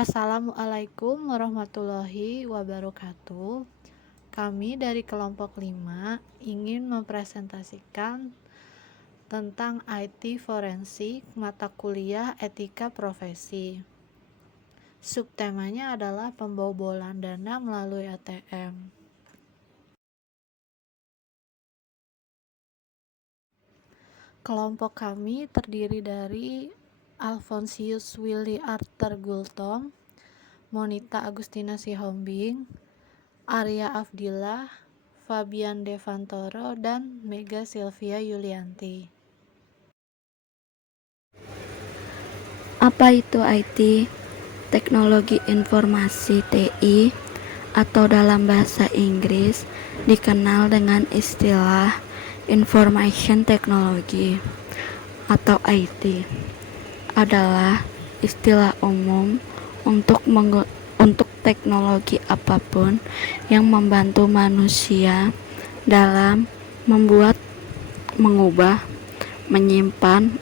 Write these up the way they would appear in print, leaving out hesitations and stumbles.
Assalamualaikum warahmatullahi wabarakatuh. Kami dari kelompok 5 ingin mempresentasikan tentang IT forensik mata kuliah etika profesi. Subtemanya adalah pembobolan dana melalui ATM. Kelompok kami terdiri dari Alfonsius Willy Arthur Gultom, Monita Agustina Sihombing, Arya Afdillah, Fabian Devantoro, dan Mega Sylvia Yulianti. Apa itu IT? Teknologi Informasi TI atau dalam bahasa Inggris dikenal dengan istilah Information Technology atau IT adalah istilah umum untuk teknologi apapun yang membantu manusia dalam membuat, mengubah, menyimpan,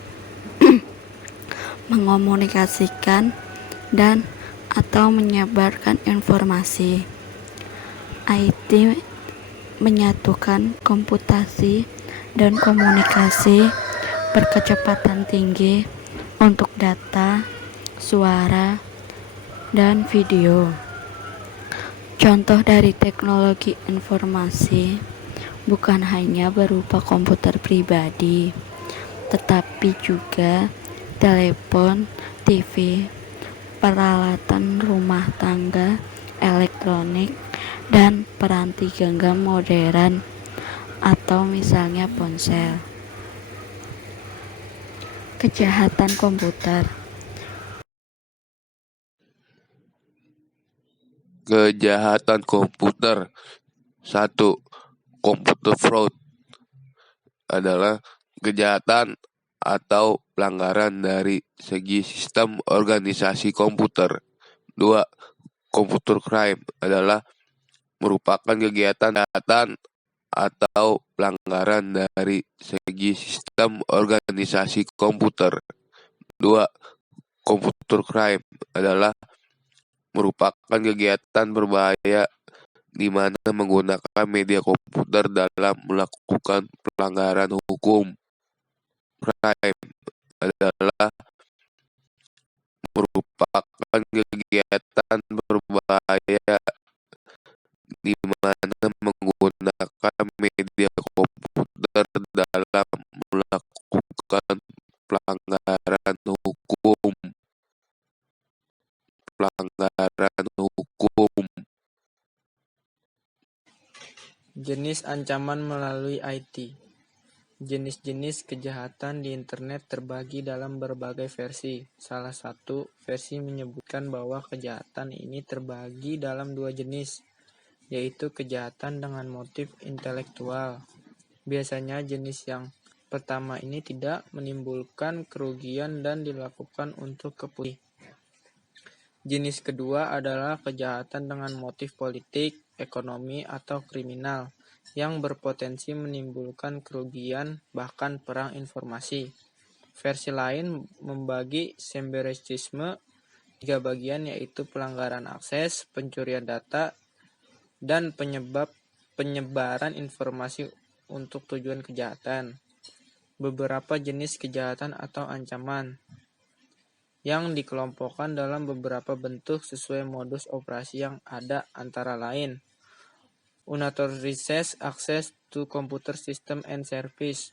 mengomunikasikan, dan atau menyebarkan informasi. IT menyatukan komputasi dan komunikasi berkecepatan tinggi untuk data, suara, dan video. Contoh dari teknologi informasi bukan hanya berupa komputer pribadi, tetapi juga telepon, TV, peralatan rumah tangga, elektronik, dan peranti genggam modern atau misalnya ponsel. Kejahatan komputer. Kejahatan komputer. 1. Computer fraud adalah kejahatan atau pelanggaran dari segi sistem organisasi komputer. 2. Computer crime adalah merupakan kegiatan atau pelanggaran dari segi sistem organisasi komputer. 2. Computer crime adalah merupakan kegiatan berbahaya di mana menggunakan media komputer dalam melakukan pelanggaran hukum. Crime adalah merupakan kegiatan berbahaya di mana menggunakan media komputer dalam melakukan pelanggaran hukum. Jenis ancaman melalui IT. Jenis-jenis kejahatan di internet terbagi dalam berbagai versi. Salah satu versi menyebutkan bahwa kejahatan ini terbagi dalam 2 jenis, yaitu kejahatan dengan motif intelektual. Biasanya jenis yang pertama ini tidak menimbulkan kerugian dan dilakukan untuk kepentingan. Jenis kedua adalah kejahatan dengan motif politik, ekonomi, atau kriminal yang berpotensi menimbulkan kerugian bahkan perang informasi. Versi lain membagi cyberesisme 3 bagian, yaitu pelanggaran akses, pencurian data, dan penyebaran informasi untuk tujuan kejahatan. Beberapa jenis kejahatan atau ancaman yang dikelompokkan dalam beberapa bentuk sesuai modus operasi yang ada, antara lain unauthorized access to computer system and service.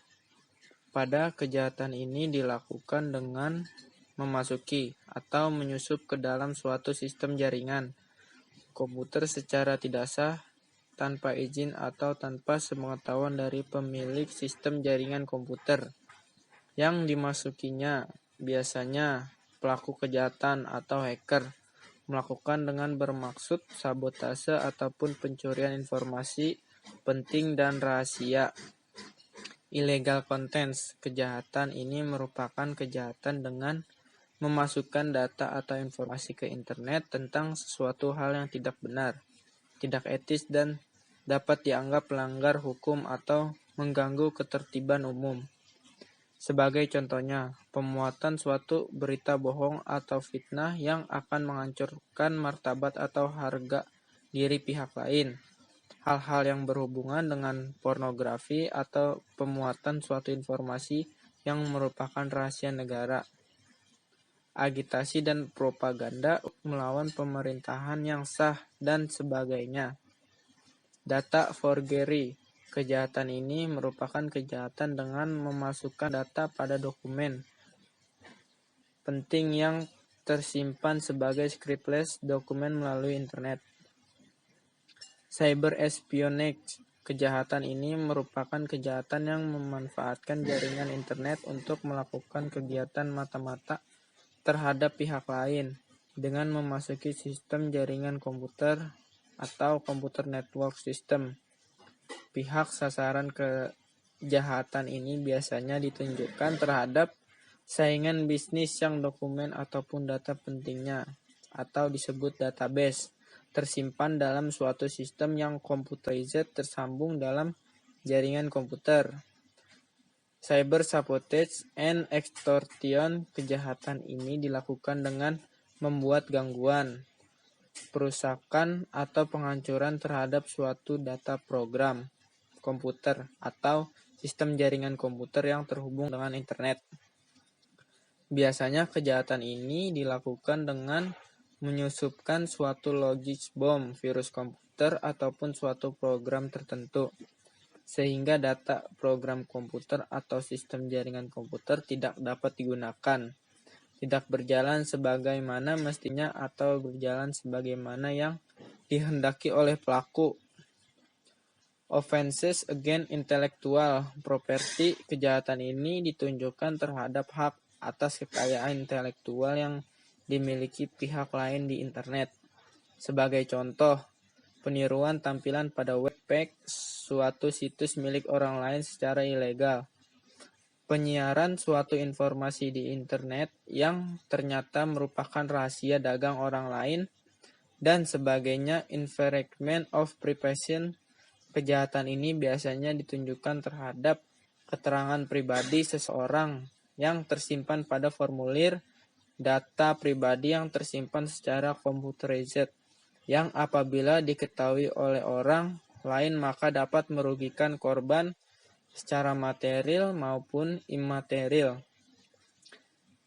Pada kejahatan ini dilakukan dengan memasuki atau menyusup ke dalam suatu sistem jaringan komputer secara tidak sah, tanpa izin atau tanpa sepengetahuan dari pemilik sistem jaringan komputer yang dimasukinya. Biasanya pelaku kejahatan atau hacker melakukan dengan bermaksud sabotase ataupun pencurian informasi penting dan rahasia. Illegal contents. Kejahatan ini merupakan kejahatan dengan memasukkan data atau informasi ke internet tentang sesuatu hal yang tidak benar, tidak etis, dan dapat dianggap melanggar hukum atau mengganggu ketertiban umum. Sebagai contohnya, pemuatan suatu berita bohong atau fitnah yang akan menghancurkan martabat atau harga diri pihak lain. Hal-hal yang berhubungan dengan pornografi atau pemuatan suatu informasi yang merupakan rahasia negara. Agitasi dan propaganda melawan pemerintahan yang sah dan sebagainya. Data forgery. Kejahatan ini merupakan kejahatan dengan memasukkan data pada dokumen penting yang tersimpan sebagai scriptless dokumen melalui internet. Cyber espionage. Kejahatan ini merupakan kejahatan yang memanfaatkan jaringan internet untuk melakukan kegiatan mata-mata terhadap pihak lain dengan memasuki sistem jaringan komputer atau komputer network system. Pihak sasaran kejahatan ini biasanya ditunjukkan terhadap saingan bisnis yang dokumen ataupun data pentingnya, atau disebut database, tersimpan dalam suatu sistem yang computerized tersambung dalam jaringan komputer. Cyber sabotage and extortion. Kejahatan ini dilakukan dengan membuat gangguan, perusakan atau penghancuran terhadap suatu data program komputer atau sistem jaringan komputer yang terhubung dengan internet. Biasanya kejahatan ini dilakukan dengan menyusupkan suatu logic bomb, virus komputer, ataupun suatu program tertentu, sehingga data program komputer atau sistem jaringan komputer tidak dapat digunakan, tidak berjalan sebagaimana mestinya atau berjalan sebagaimana yang dihendaki oleh pelaku. Offenses against intellectual property. Kejahatan ini ditunjukkan terhadap hak atas kekayaan intelektual yang dimiliki pihak lain di internet. Sebagai contoh, peniruan tampilan pada webpage suatu situs milik orang lain secara ilegal. Penyiaran suatu informasi di internet yang ternyata merupakan rahasia dagang orang lain, dan sebagainya. Infringement of privacy. Kejahatan ini biasanya ditunjukkan terhadap keterangan pribadi seseorang yang tersimpan pada formulir data pribadi yang tersimpan secara computerized, yang apabila diketahui oleh orang lain maka dapat merugikan korban secara material maupun imaterial,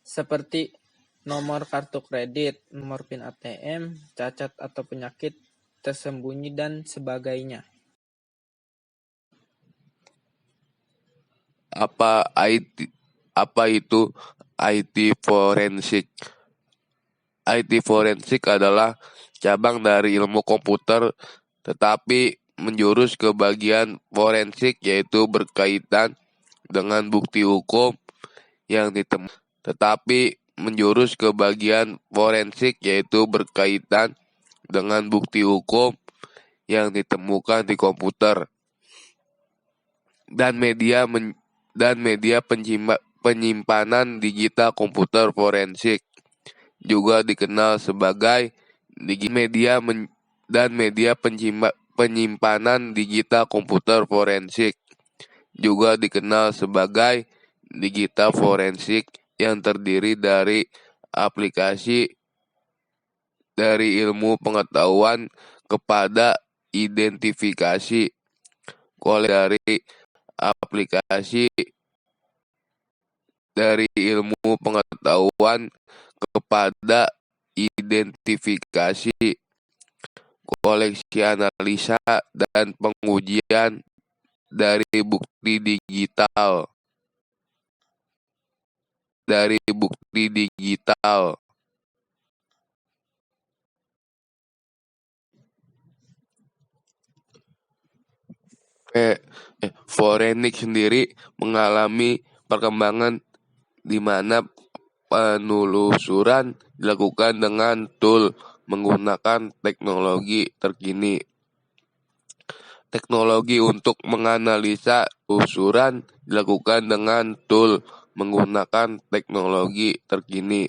seperti nomor kartu kredit, nomor PIN ATM, cacat atau penyakit tersembunyi, dan sebagainya. Apa itu IT forensik? IT forensik adalah cabang dari ilmu komputer tetapi menjurus ke bagian forensik, yaitu berkaitan dengan bukti hukum yang ditemukan. Tetapi menjurus ke bagian forensik yaitu berkaitan dengan bukti hukum yang ditemukan di komputer dan media penyimpanan digital komputer forensik, juga dikenal sebagai media penyimpanan digital komputer forensik, juga dikenal sebagai digital forensik, yang terdiri dari aplikasi dari ilmu pengetahuan kepada identifikasi, dari aplikasi dari ilmu pengetahuan kepada identifikasi, koleksi analisa, dan pengujian dari bukti digital. Forensik sendiri mengalami perkembangan di mana penelusuran dilakukan dengan tool menggunakan teknologi terkini. Teknologi untuk menganalisa penelusuran dilakukan dengan tool menggunakan teknologi terkini.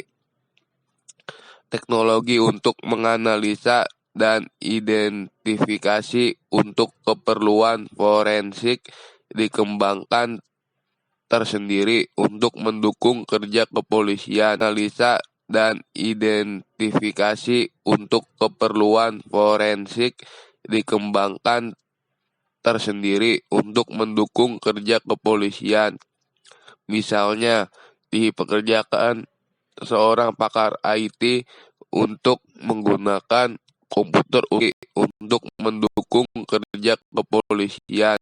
Teknologi untuk menganalisa dan identifikasi untuk keperluan forensik dikembangkan tersendiri untuk mendukung kerja kepolisian, analisa, dan identifikasi untuk keperluan forensik dikembangkan tersendiri untuk mendukung kerja kepolisian. Misalnya, dipekerjakan seorang pakar IT untuk menggunakan komputer untuk mendukung kerja kepolisian.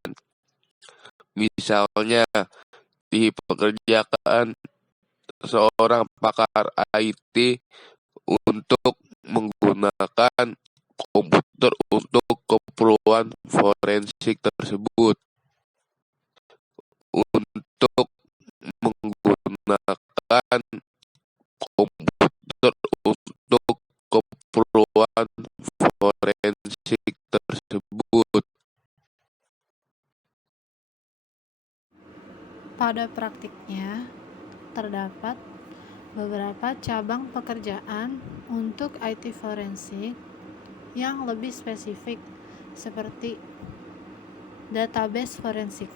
Misalnya, dipekerjakan seorang pakar IT untuk menggunakan komputer untuk keperluan forensik tersebut. Untuk menggunakan komputer untuk keperluan forensik tersebut. Pada praktiknya, terdapat beberapa cabang pekerjaan untuk IT forensik yang lebih spesifik, seperti database forensik,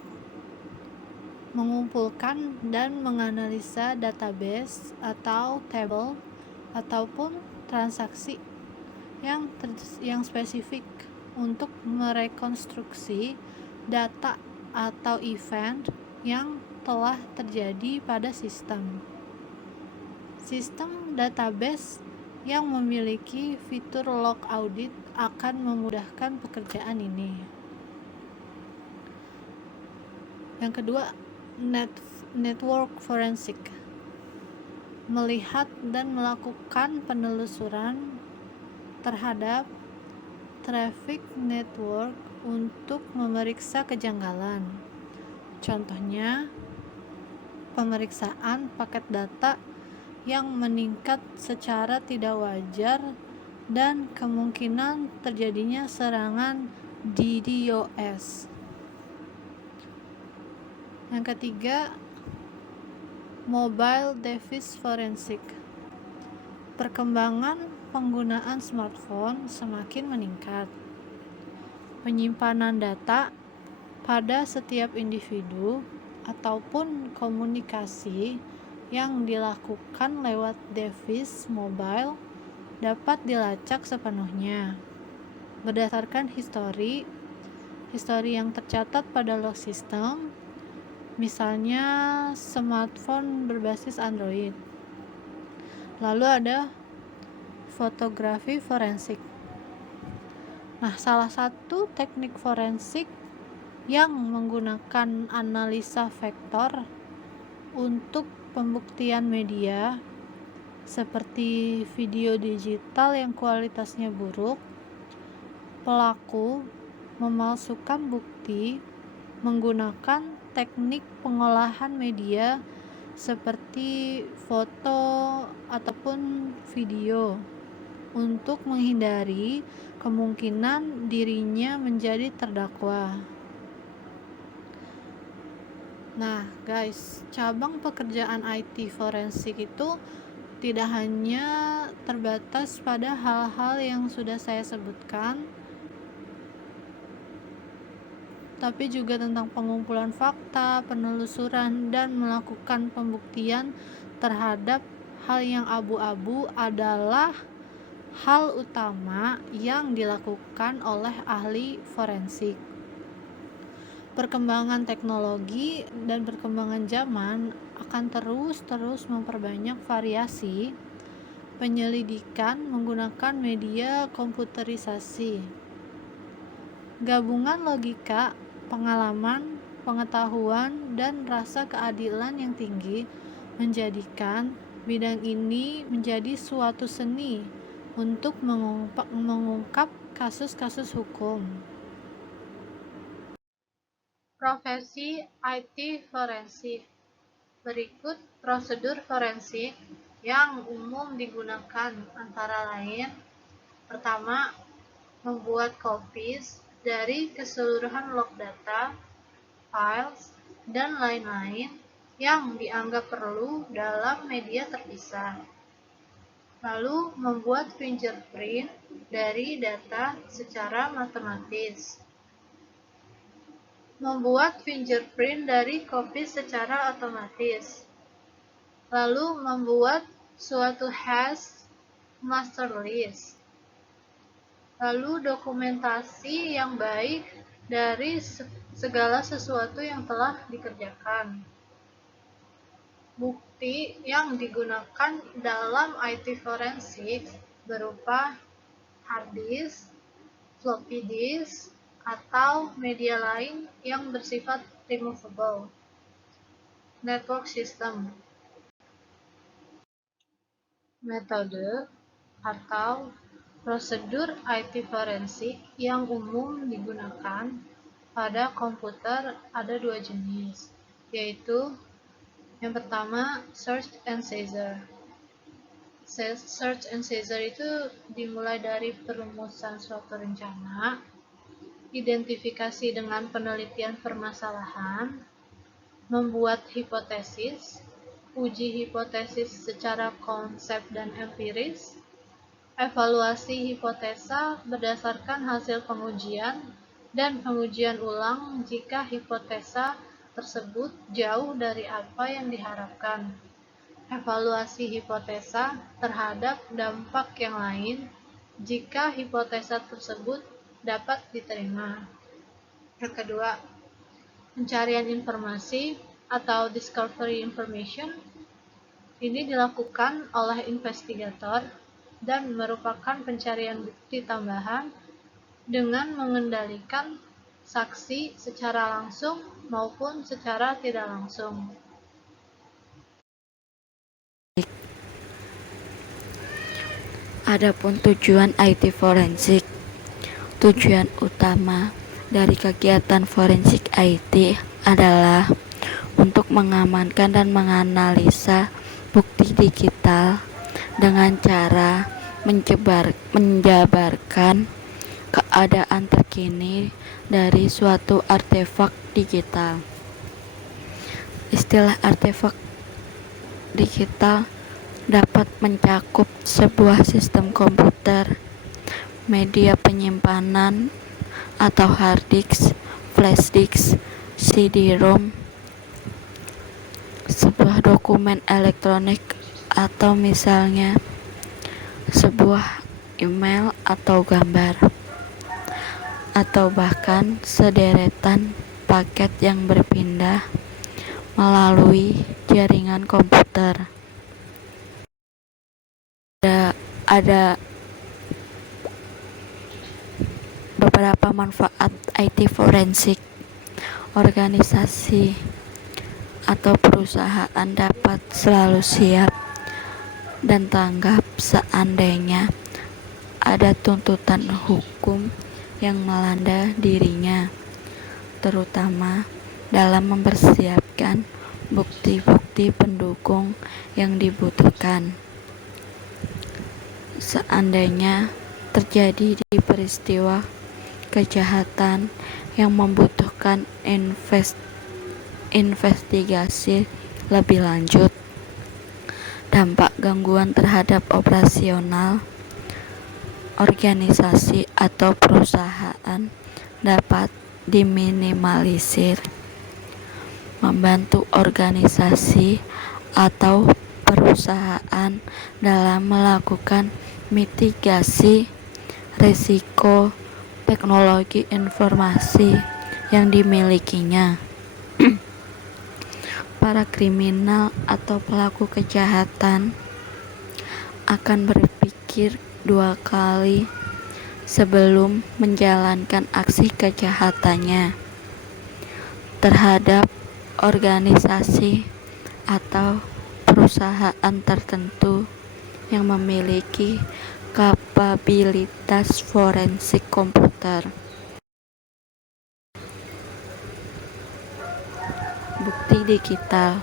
mengumpulkan dan menganalisa database atau tabel ataupun transaksi yang spesifik untuk merekonstruksi data atau event yang telah terjadi pada sistem. Sistem database yang memiliki fitur log audit akan memudahkan pekerjaan ini. Yang kedua, network forensik, melihat dan melakukan penelusuran terhadap traffic network untuk memeriksa kejanggalan. Contohnya, pemeriksaan paket data yang meningkat secara tidak wajar dan kemungkinan terjadinya serangan DDoS. Yang ketiga, mobile device forensik. Perkembangan penggunaan smartphone semakin meningkat. Penyimpanan data pada setiap individu ataupun komunikasi yang dilakukan lewat device mobile dapat dilacak sepenuhnya berdasarkan histori yang tercatat pada log sistem, misalnya smartphone berbasis Android. Lalu ada fotografi forensik. Nah, salah satu teknik forensik yang menggunakan analisa vektor untuk pembuktian media seperti video digital yang kualitasnya buruk. Pelaku memalsukan bukti menggunakan teknik pengolahan media seperti foto ataupun video untuk menghindari kemungkinan dirinya menjadi terdakwa. Nah, guys, cabang pekerjaan IT forensik itu tidak hanya terbatas pada hal-hal yang sudah saya sebutkan, tapi juga tentang pengumpulan fakta, penelusuran, dan melakukan pembuktian terhadap hal yang abu-abu adalah hal utama yang dilakukan oleh ahli forensik. Perkembangan teknologi dan perkembangan zaman akan terus memperbanyak variasi penyelidikan menggunakan media komputerisasi. Gabungan logika, pengalaman, pengetahuan, dan rasa keadilan yang tinggi menjadikan bidang ini menjadi suatu seni untuk mengungkap kasus-kasus hukum. Profesi IT forensik. Berikut prosedur forensik yang umum digunakan, antara lain: pertama, membuat copies dari keseluruhan log data, files, dan lain-lain yang dianggap perlu dalam media terpisah. Lalu, membuat fingerprint dari data secara matematis. membuat fingerprint dari kopi secara otomatis, lalu membuat suatu hash master list, lalu dokumentasi yang baik dari segala sesuatu yang telah dikerjakan. Bukti yang digunakan dalam IT forensik berupa hard disk, floppy disk, atau media lain yang bersifat removable. Network system. Metode atau prosedur IT forensik yang umum digunakan pada komputer ada dua jenis, yaitu yang pertama search and seizure. Search and seizure itu dimulai dari perumusan suatu rencana, identifikasi dengan penelitian permasalahan, membuat hipotesis, uji hipotesis secara konsep dan empiris, evaluasi hipotesa berdasarkan hasil pengujian, dan pengujian ulang jika hipotesa tersebut jauh dari apa yang diharapkan. Evaluasi hipotesa terhadap dampak yang lain jika hipotesa tersebut dapat diterima. Yang kedua, pencarian informasi atau discovery information. Ini dilakukan oleh investigator dan merupakan pencarian bukti tambahan dengan mengendalikan saksi secara langsung maupun secara tidak langsung. Adapun tujuan IT forensik. Tujuan utama dari kegiatan forensik IT adalah untuk mengamankan dan menganalisa bukti digital dengan cara menjabarkan keadaan terkini dari suatu artefak digital. Istilah artefak digital dapat mencakup sebuah sistem komputer, media penyimpanan atau hard disk, flash disk, CD-ROM, sebuah dokumen elektronik, atau misalnya sebuah email atau gambar, atau bahkan sederetan paket yang berpindah melalui jaringan komputer. Ada beberapa manfaat IT forensik. Organisasi atau perusahaan dapat selalu siap dan tanggap seandainya ada tuntutan hukum yang melanda dirinya, terutama dalam mempersiapkan bukti-bukti pendukung yang dibutuhkan. Seandainya terjadi di peristiwa kejahatan yang membutuhkan investigasi lebih lanjut, dampak gangguan terhadap operasional organisasi atau perusahaan dapat diminimalisir. Membantu organisasi atau perusahaan dalam melakukan mitigasi risiko teknologi informasi yang dimilikinya. Para kriminal atau pelaku kejahatan akan berpikir dua kali sebelum menjalankan aksi kejahatannya terhadap organisasi atau perusahaan tertentu yang memiliki kapabilitas forensik komputer. Bukti digital.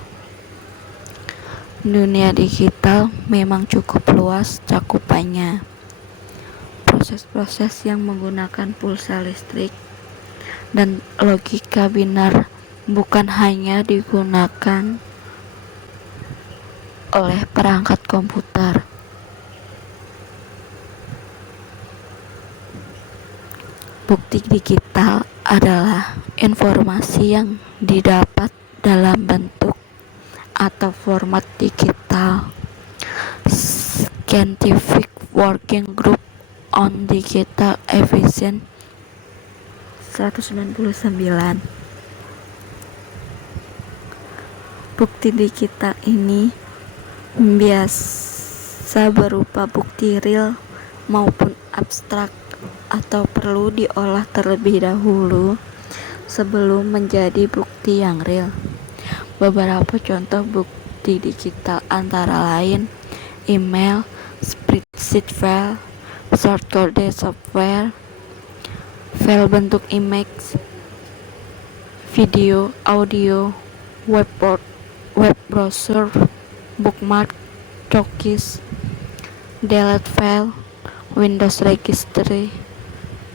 Dunia digital memang cukup luas cakupannya. Proses-proses yang menggunakan pulsa listrik dan logika binar bukan hanya digunakan oleh perangkat komputer. Bukti digital adalah informasi yang didapat dalam bentuk atau format digital. Scientific Working Group on Digital Evidence 199. Bukti digital ini biasa berupa bukti real maupun abstrak atau perlu diolah terlebih dahulu sebelum menjadi bukti yang real. Beberapa contoh bukti digital antara lain email, spreadsheet file, shortcode software, file bentuk image, video, audio, web browser, bookmark, cookies, delete file, Windows registry,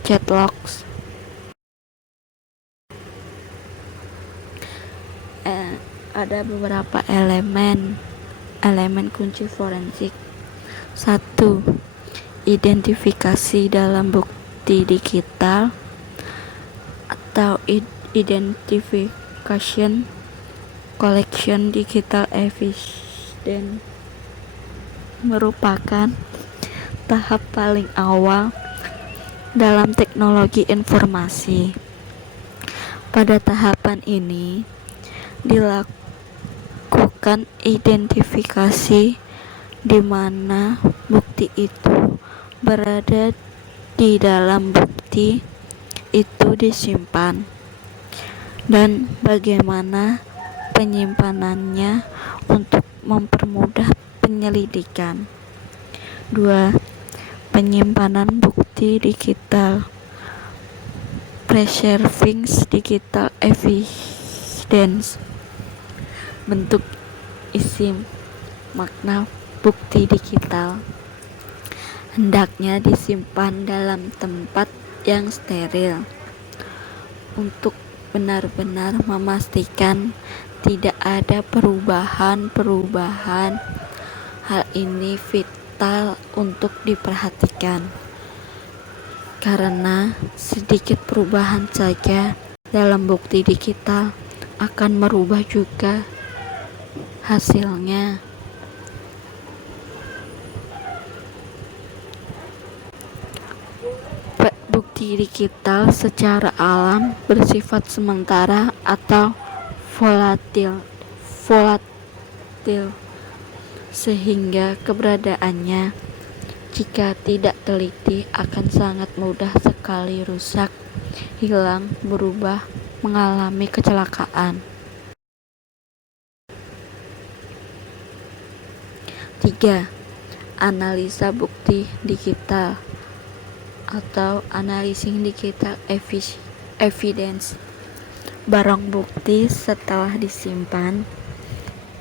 chat logs. Ada beberapa elemen kunci forensik. 1. Identifikasi dalam bukti digital atau identification collection digital evidence merupakan tahap paling awal dalam teknologi informasi. Pada tahapan ini dilakukan identifikasi di mana bukti itu berada di dalam bukti itu disimpan dan bagaimana penyimpanannya untuk mempermudah penyelidikan. 2. Penyimpanan bukti digital preserving digital evidence. Bentuk, isim, makna bukti digital hendaknya disimpan dalam tempat yang steril untuk benar-benar memastikan tidak ada perubahan. Hal ini vital untuk diperhatikan karena sedikit perubahan saja dalam bukti digital akan merubah juga hasilnya. Bukti digital secara alam bersifat sementara atau volatil sehingga keberadaannya jika tidak teliti akan sangat mudah sekali rusak, hilang, berubah, mengalami kecelakaan. 3. Analisa bukti digital atau analyzing digital evidence. Barang bukti setelah disimpan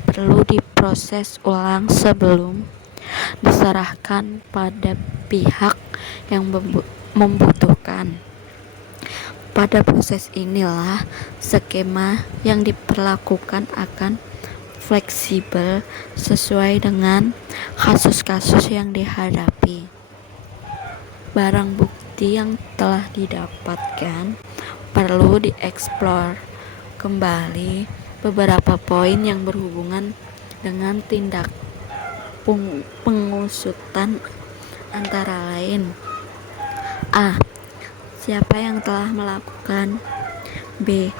perlu diproses ulang sebelum diserahkan pada pihak yang membutuhkan. Pada proses inilah skema yang diperlakukan akan fleksibel sesuai dengan kasus-kasus yang dihadapi. Barang bukti yang telah didapatkan perlu dieksplor kembali beberapa poin yang berhubungan dengan tindak pengusutan antara lain A. Siapa yang telah melakukan, B.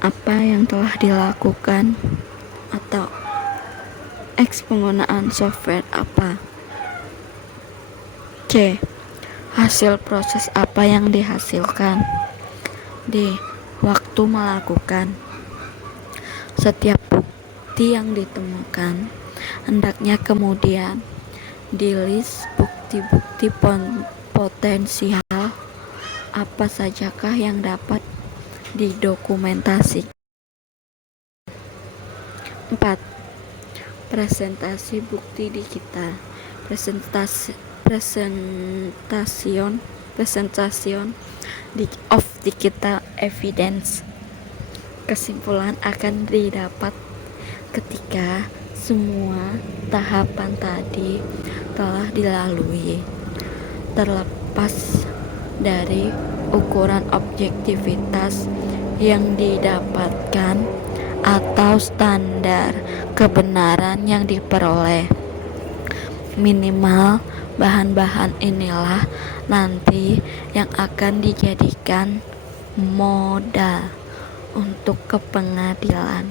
apa yang telah dilakukan, atau X penggunaan software apa, C. hasil proses apa yang dihasilkan, D. waktu melakukan. Setiap bukti yang ditemukan hendaknya kemudian di-list bukti-bukti potensial apa sajakah yang dapat didokumentasikan. 4. Presentasi bukti digital. Presentation of digital evidence. Kesimpulan akan didapat ketika semua tahapan tadi telah dilalui, terlepas dari ukuran objektivitas yang didapatkan atau standar kebenaran yang diperoleh. Minimal bahan-bahan inilah nanti yang akan dijadikan modal untuk ke pengadilan.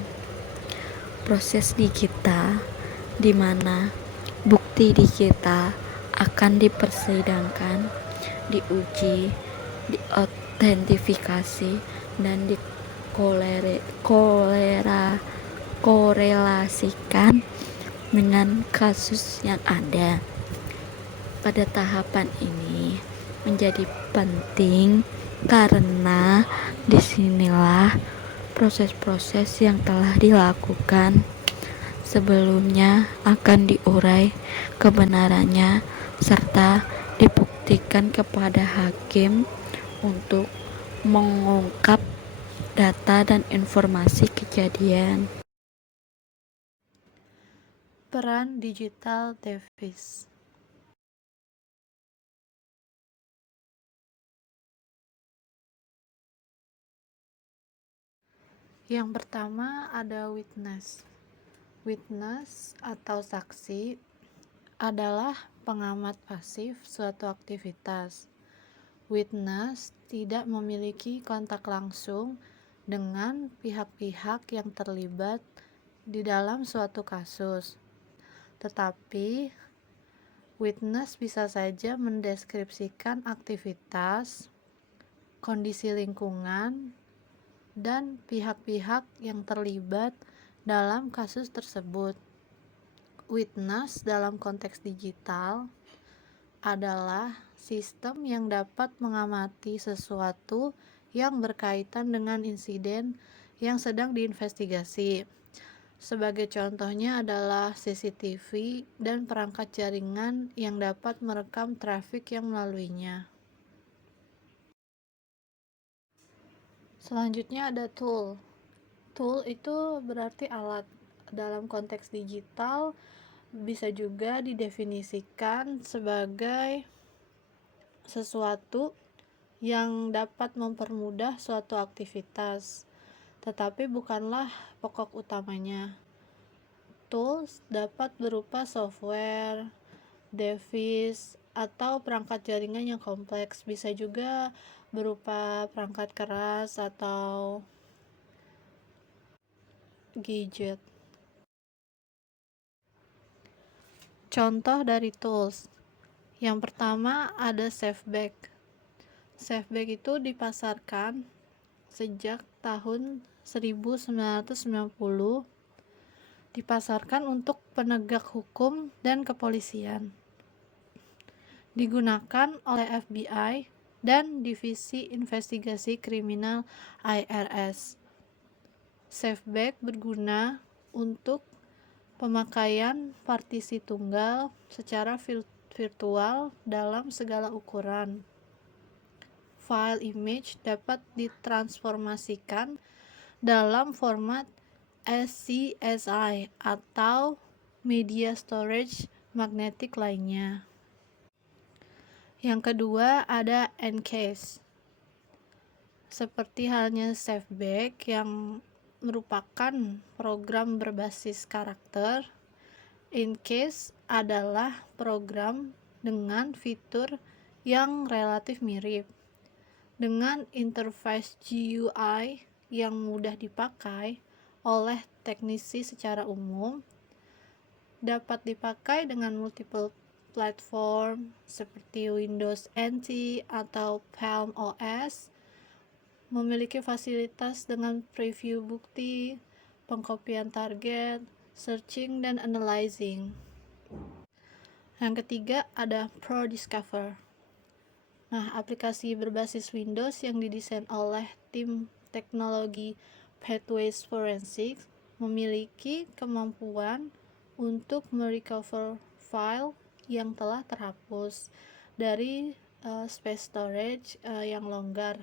Proses digital di mana bukti digital akan dipersidangkan, diuji, diautentifikasi, dan korelasikan dengan kasus yang ada. Pada tahapan ini menjadi penting karena disinilah proses-proses yang telah dilakukan sebelumnya akan diurai kebenarannya serta dibuktikan kepada hakim untuk mengungkap data dan informasi kejadian. Peran digital device. Yang pertama ada witness. Witness atau saksi adalah pengamat pasif suatu aktivitas. Witness tidak memiliki kontak langsung dengan pihak-pihak yang terlibat di dalam suatu kasus. Tetapi witness bisa saja mendeskripsikan aktivitas, kondisi lingkungan, dan pihak-pihak yang terlibat dalam kasus tersebut. Witness dalam konteks digital adalah sistem yang dapat mengamati sesuatu yang berkaitan dengan insiden yang sedang diinvestigasi. Sebagai contohnya adalah CCTV dan perangkat jaringan yang dapat merekam trafik yang melaluinya. Selanjutnya ada tool. Tool itu berarti alat. Dalam konteks digital bisa juga didefinisikan sebagai sesuatu yang dapat mempermudah suatu aktivitas, tetapi bukanlah pokok utamanya. Tools dapat berupa software, device, atau perangkat jaringan yang kompleks. Bisa juga berupa perangkat keras atau gadget. Contoh dari tools. Yang pertama ada SafeBack. SafeBack itu dipasarkan sejak tahun 1990, dipasarkan untuk penegak hukum dan kepolisian. Digunakan oleh FBI dan Divisi Investigasi Kriminal IRS. SafeBack berguna untuk pemakaian partisi tunggal secara virtual dalam segala ukuran. File image dapat ditransformasikan dalam format SCSI atau media storage magnetic lainnya. Yang kedua ada EnCase. Seperti halnya SafeBack yang merupakan program berbasis karakter, EnCase adalah program dengan fitur yang relatif mirip. Dengan interface GUI yang mudah dipakai oleh teknisi secara umum, dapat dipakai dengan multiple platform seperti Windows NT atau Palm OS, memiliki fasilitas dengan preview bukti, pengkopian target, searching, dan analyzing. Yang ketiga ada ProDiscover. Nah, aplikasi berbasis Windows yang didesain oleh tim teknologi Pathways Forensics memiliki kemampuan untuk merecover file yang telah terhapus dari space storage yang longgar,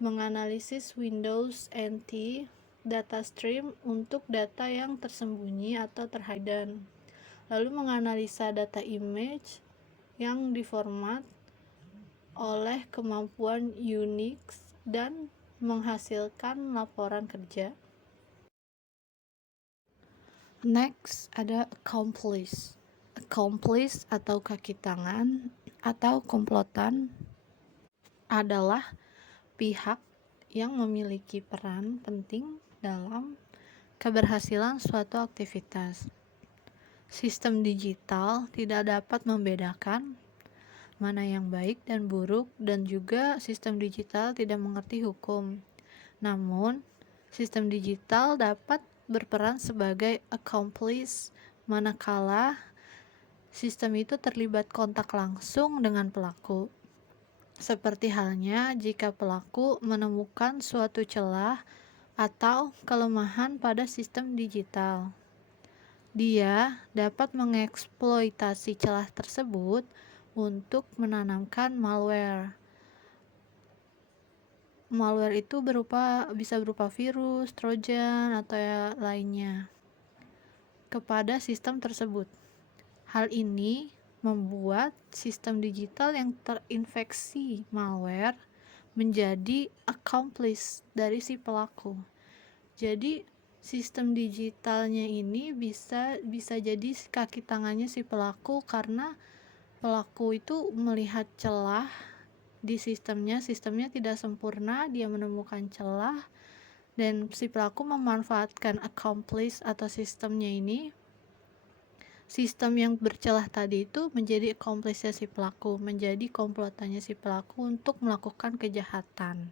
menganalisis Windows NT data stream untuk data yang tersembunyi atau terhidden, lalu menganalisa data image yang diformat oleh kemampuan unik dan menghasilkan laporan kerja. Next ada accomplice. Accomplice atau kaki tangan atau komplotan adalah pihak yang memiliki peran penting dalam keberhasilan suatu aktivitas. Sistem digital tidak dapat membedakan mana yang baik dan buruk, dan juga sistem digital tidak mengerti hukum. Namun, sistem digital dapat berperan sebagai accomplice manakala sistem itu terlibat kontak langsung dengan pelaku. Seperti halnya jika pelaku menemukan suatu celah atau kelemahan pada sistem digital. Dia dapat mengeksploitasi celah tersebut untuk menanamkan malware. Malware itu bisa berupa virus, trojan, atau lainnya kepada sistem tersebut. Hal ini membuat sistem digital yang terinfeksi malware menjadi accomplice dari si pelaku. Jadi sistem digitalnya ini bisa jadi kaki tangannya si pelaku, karena pelaku itu melihat celah di sistemnya tidak sempurna, dia menemukan celah, dan si pelaku memanfaatkan accomplice atau sistemnya ini. Sistem yang bercelah tadi itu menjadi accomplice-nya si pelaku, menjadi komplotannya si pelaku untuk melakukan kejahatan.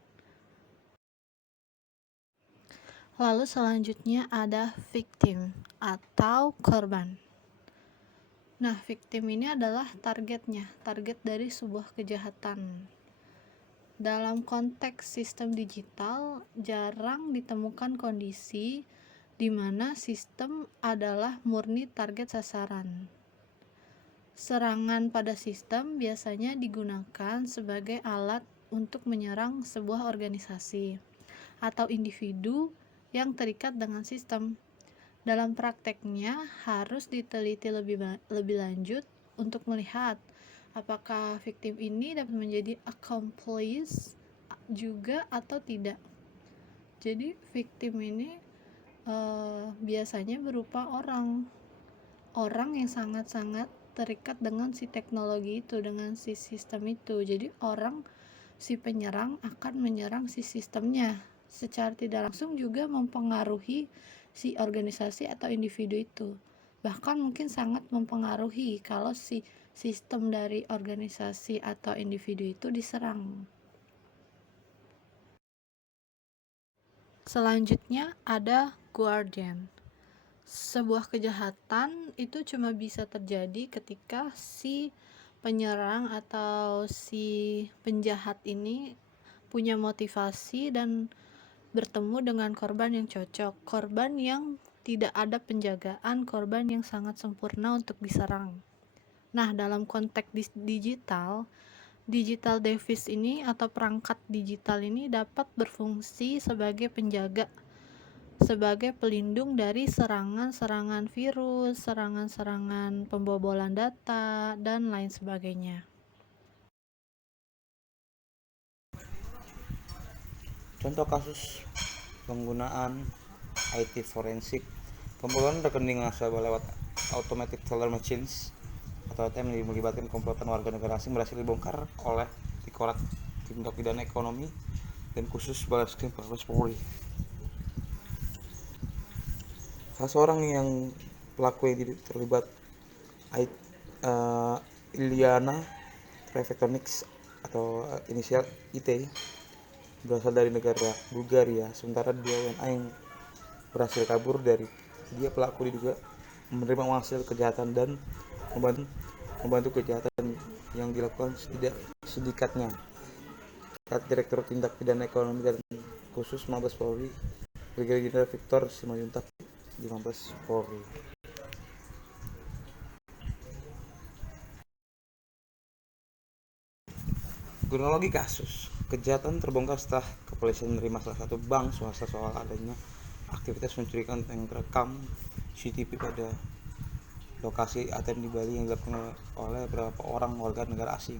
Lalu selanjutnya ada victim atau korban. Nah, victim ini adalah target dari sebuah kejahatan. Dalam konteks sistem digital, jarang ditemukan kondisi di mana sistem adalah murni target sasaran. Serangan pada sistem biasanya digunakan sebagai alat untuk menyerang sebuah organisasi atau individu yang terikat dengan sistem. Dalam prakteknya harus diteliti lebih lanjut untuk melihat apakah victim ini dapat menjadi accomplice juga atau tidak. Jadi victim ini biasanya berupa orang yang sangat-sangat terikat dengan si teknologi itu, dengan si sistem itu. Jadi si penyerang akan menyerang si sistemnya, secara tidak langsung juga mempengaruhi si organisasi atau individu itu. Bahkan mungkin sangat mempengaruhi kalau si sistem dari organisasi atau individu itu diserang. Selanjutnya ada guardian. Sebuah kejahatan itu cuma bisa terjadi ketika si penyerang atau si penjahat ini punya motivasi dan bertemu dengan korban yang cocok, korban yang tidak ada penjagaan, korban yang sangat sempurna untuk diserang. Nah, dalam konteks digital device ini atau perangkat digital ini dapat berfungsi sebagai penjaga, sebagai pelindung dari serangan-serangan virus, serangan-serangan pembobolan data, dan lain sebagainya. Contoh kasus penggunaan IT forensik: pembobolan rekening nasabah lewat automatic teller machines atau ATM yang melibatkan komplotan warga negara asing berhasil dibongkar oleh Direktorat Tindak Pidana Ekonomi dan khusus Barreskrim Polri. Salah seorang yang pelaku yang terlibat Iliana Trevectronics atau inisial IT berasal dari negara Bulgaria, sementara dua WNA yang berhasil kabur dari dia. Pelaku diduga menerima uang hasil kejahatan dan membantu kejahatan yang dilakukan sedikitnya. Direktur Tindak Pidana Ekonomi dan Khusus Mabes Polri, Brigadir Jenderal Victor Simanjuntak di Mabes Polri. Kronologi kasus: kejahatan terbongkar setelah kepolisian menerima salah satu bank swasta soal adanya aktivitas mencurigakan yang terekam CCTV pada lokasi ATM di Bali yang dilakukan oleh beberapa orang warga negara asing.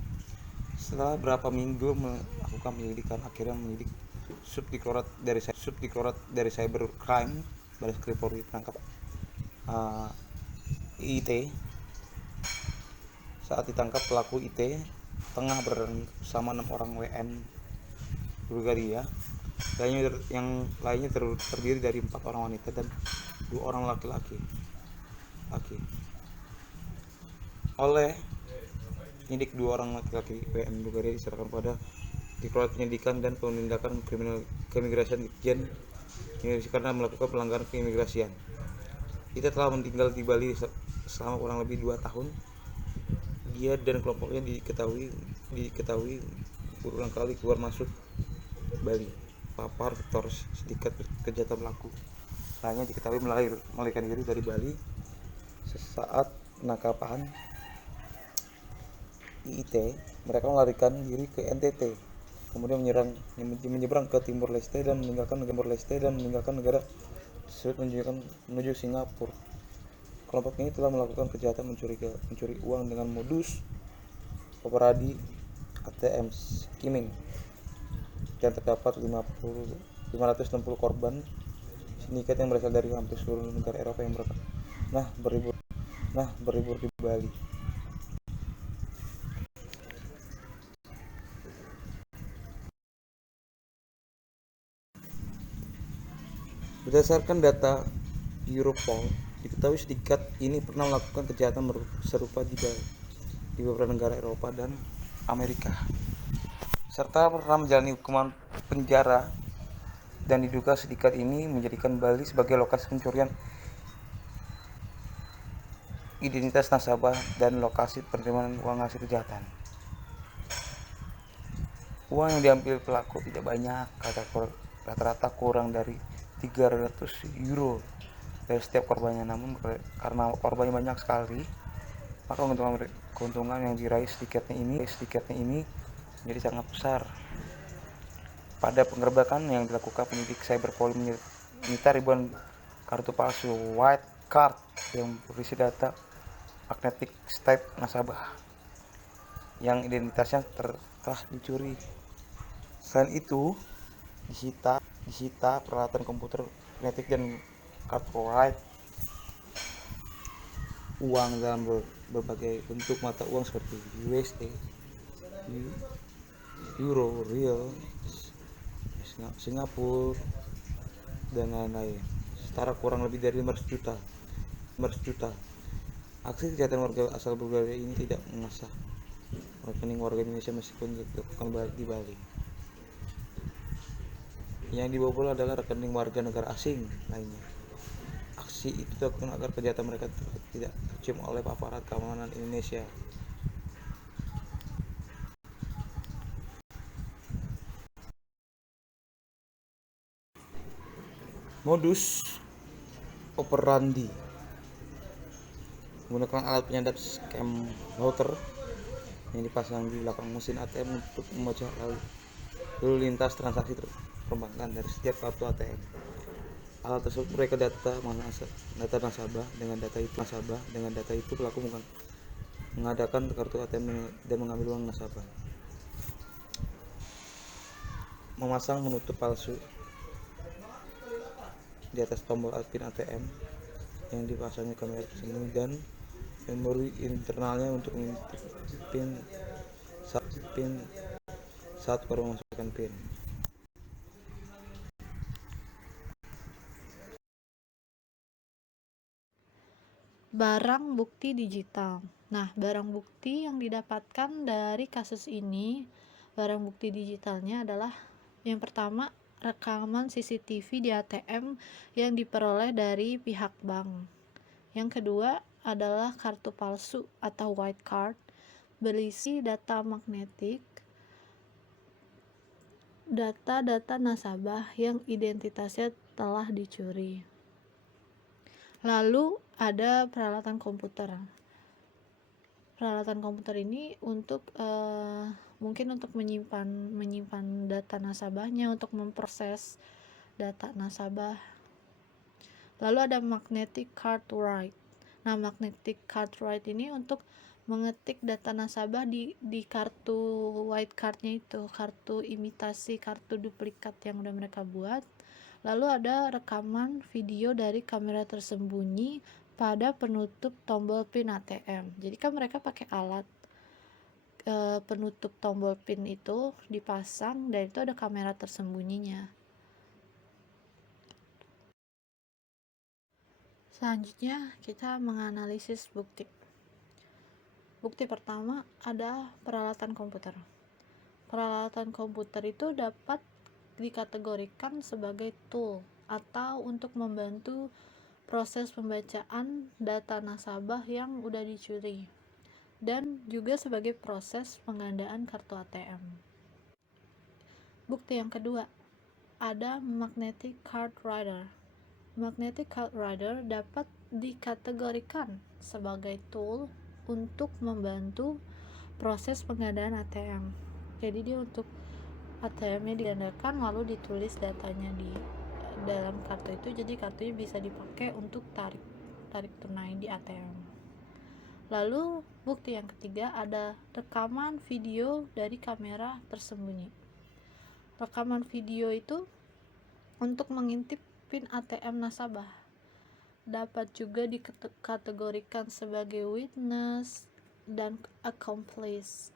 Setelah berapa minggu melakukan penyelidikan, akhirnya menyidik subdirektorat dari cybercrime Baris Krim Polri menangkap IT. Saat ditangkap, pelaku IT tengah bersama 6 orang WN Bulgaria. Yang lainnya terdiri dari 4 orang wanita dan 2 orang laki-laki. Oleh penyidik, 2 orang laki-laki WN Bulgaria diserahkan pada Direktorat Penyidikan dan Penindakan Kriminal Keimigrasian Ditjen Imigrasi karena melakukan pelanggaran keimigrasian. Kita telah tinggal di Bali selama kurang lebih 2 tahun. Dia dan kelompoknya diketahui berulang kali keluar masuk Bali. Papar faktor sindikat kejahatan pelaku lainnya diketahui melarikan diri dari Bali. Sesaat penangkapan IIT, mereka melarikan diri ke NTT, kemudian menyeberang ke Timur Leste dan meninggalkan negara tersebut menuju Singapura. Kelompok ini telah melakukan kejahatan mencuri uang dengan modus operandi ATM skimming dan terdapat 560 korban sindikat yang berasal dari hampir seluruh negara Eropa yang berlibur di Bali. Berdasarkan data Europol, diketahui sindikat ini pernah melakukan kejahatan serupa di beberapa negara Eropa dan Amerika, serta pernah menjalani hukuman penjara, dan diduga sindikat ini menjadikan Bali sebagai lokasi pencurian identitas nasabah dan lokasi penerimaan uang hasil kejahatan. Uang yang diambil pelaku tidak banyak, rata-rata kurang dari 300 euro dari setiap korbannya. Namun karena korbannya banyak sekali, maka keuntungan yang diraih sedikitnya ini menjadi sangat besar. Pada penggerbekan yang dilakukan, penyidik Cyberpol menyita ribuan kartu palsu white card yang berisi data magnetic stripe nasabah yang identitasnya telah dicuri. Selain itu, disita peralatan komputer magnetik dan kartu write, uang dalam berbagai bentuk mata uang seperti USD, Euro, Riel, Singapura, dan lain-lain, setara kurang lebih dari 500 juta. Aksi kejahatan warga asal Bulgaria ini tidak mengasah rekening warga Indonesia meskipun dilakukan di Bali. Yang dibobol adalah rekening warga negara asing lainnya. Aksi itu dilakukan agar kejahatan mereka tidak tercium oleh aparat keamanan Indonesia. Modus operandi: menggunakan alat penyadap scam router yang dipasang di belakang mesin ATM untuk membaca lalu lintas transaksi perbankan dari setiap kartu ATM. Alat tersebut mereka data nasabah. Dengan data itu pelaku mengadakan kartu ATM dan mengambil uang nasabah. Memasang menutup palsu di atas tombol PIN ATM yang dipasangnya kamera tersembunyi dan memori internalnya untuk mengintip PIN saat korban memasukkan PIN. Barang bukti digital. Nah, barang bukti yang didapatkan dari kasus ini, barang bukti digitalnya adalah yang pertama, rekaman CCTV di ATM yang diperoleh dari pihak bank. Yang kedua adalah kartu palsu atau white card berisi data magnetik, data nasabah yang identitasnya telah dicuri. Lalu ada peralatan komputer. Peralatan komputer ini untuk mungkin untuk menyimpan data nasabahnya, untuk memproses data nasabah. Lalu ada magnetic card write. Nah, magnetic card write ini untuk mengetik data nasabah di kartu white cardnya itu, kartu imitasi, kartu duplikat yang udah mereka buat. Lalu ada rekaman video dari kamera tersembunyi pada penutup tombol pin ATM. Jadi kan mereka pakai alat penutup tombol pin itu dipasang, dan itu ada kamera tersembunyinya. Selanjutnya kita menganalisis bukti. Bukti pertama ada peralatan komputer. Peralatan komputer itu dapat dikategorikan sebagai tool atau untuk membantu proses pembacaan data nasabah yang udah dicuri, dan juga sebagai proses penggandaan kartu ATM. Bukti yang kedua, ada magnetic card reader. Magnetic card reader dapat dikategorikan sebagai tool untuk membantu proses penggandaan ATM. Jadi dia untuk ATM-nya digandakan lalu ditulis datanya di dalam kartu itu, jadi kartunya bisa dipakai untuk tarik tunai di ATM. Lalu bukti yang ketiga ada rekaman video dari kamera tersembunyi. Rekaman video itu untuk mengintip pin ATM nasabah, dapat juga dikategorikan sebagai witness dan accomplice.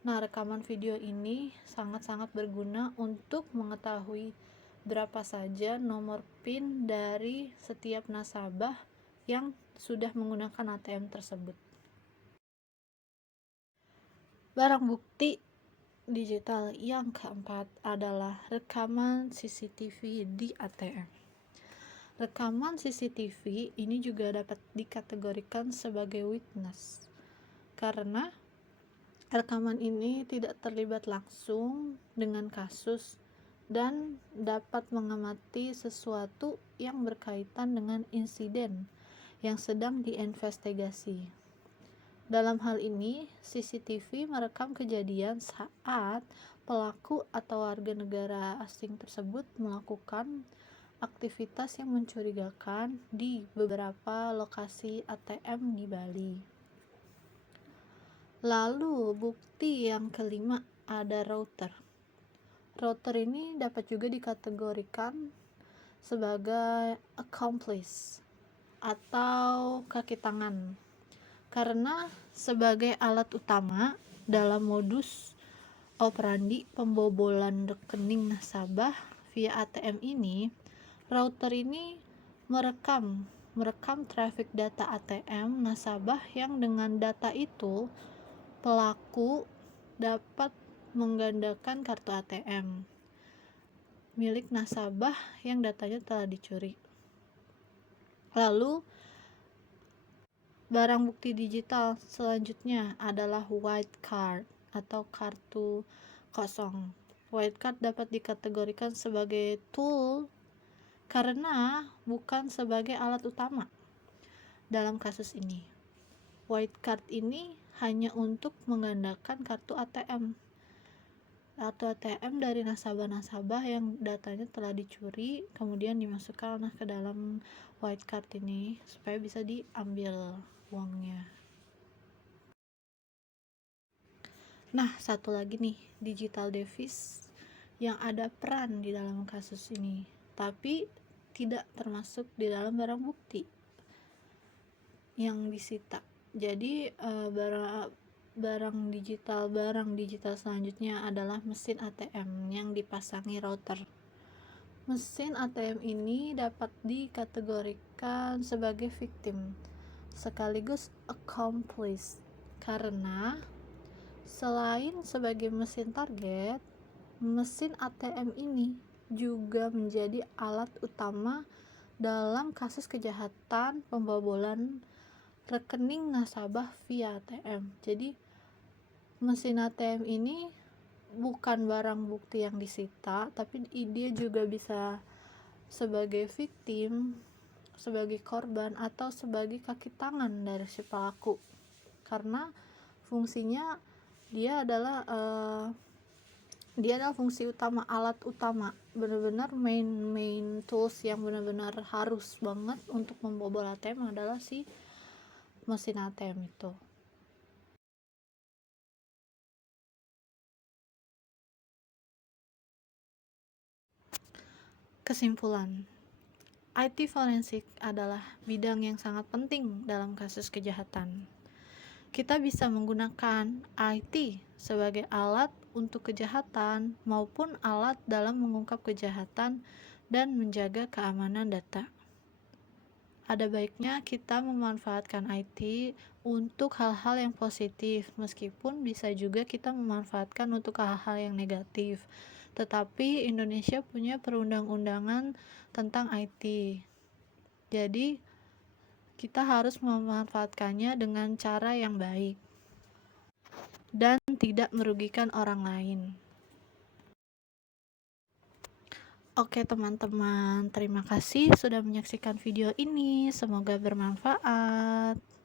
Nah, rekaman video ini sangat-sangat berguna untuk mengetahui berapa saja nomor PIN dari setiap nasabah yang sudah menggunakan ATM tersebut. Barang bukti digital yang keempat adalah rekaman CCTV di ATM. Rekaman CCTV ini juga dapat dikategorikan sebagai witness, karena rekaman ini tidak terlibat langsung dengan kasus dan dapat mengamati sesuatu yang berkaitan dengan insiden yang sedang diinvestigasi. Dalam hal ini, CCTV merekam kejadian saat pelaku atau warga negara asing tersebut melakukan aktivitas yang mencurigakan di beberapa lokasi ATM di Bali. Lalu bukti yang kelima ada router. Router ini dapat juga dikategorikan sebagai accomplice atau kaki tangan, karena sebagai alat utama dalam modus operandi pembobolan rekening nasabah via ATM ini, router ini merekam traffic data ATM nasabah yang dengan data itu pelaku dapat menggandakan kartu ATM milik nasabah yang datanya telah dicuri. Lalu barang bukti digital selanjutnya adalah white card atau kartu kosong. White card dapat dikategorikan sebagai tool karena bukan sebagai alat utama dalam kasus ini. White card ini hanya untuk menggandakan kartu ATM dari nasabah-nasabah yang datanya telah dicuri, kemudian dimasukkan ke dalam white card ini supaya bisa diambil uangnya. Nah, satu lagi nih, digital device yang ada peran di dalam kasus ini, tapi tidak termasuk di dalam barang bukti yang disita. Jadi barang digital selanjutnya adalah mesin ATM yang dipasangi router. Mesin ATM ini dapat dikategorikan sebagai victim sekaligus accomplice, karena selain sebagai mesin target, mesin ATM ini juga menjadi alat utama dalam kasus kejahatan pembobolan rekening nasabah via ATM. Jadi mesin ATM ini bukan barang bukti yang disita, tapi dia juga bisa sebagai victim, sebagai korban, atau sebagai kaki tangan dari si pelaku, karena fungsinya dia adalah fungsi utama, alat utama, benar-benar main tools yang benar-benar harus banget untuk membobol ATM adalah si mesin ATM itu. Kesimpulan, IT forensik adalah bidang yang sangat penting dalam kasus kejahatan. Kita bisa menggunakan IT sebagai alat untuk kejahatan maupun alat dalam mengungkap kejahatan dan menjaga keamanan data. Ada baiknya kita memanfaatkan IT untuk hal-hal yang positif, meskipun bisa juga kita memanfaatkan untuk hal-hal yang negatif. Tetapi Indonesia punya perundang-undangan tentang IT. Jadi, kita harus memanfaatkannya dengan cara yang baik dan tidak merugikan orang lain. Oke teman-teman, terima kasih sudah menyaksikan video ini. Semoga bermanfaat.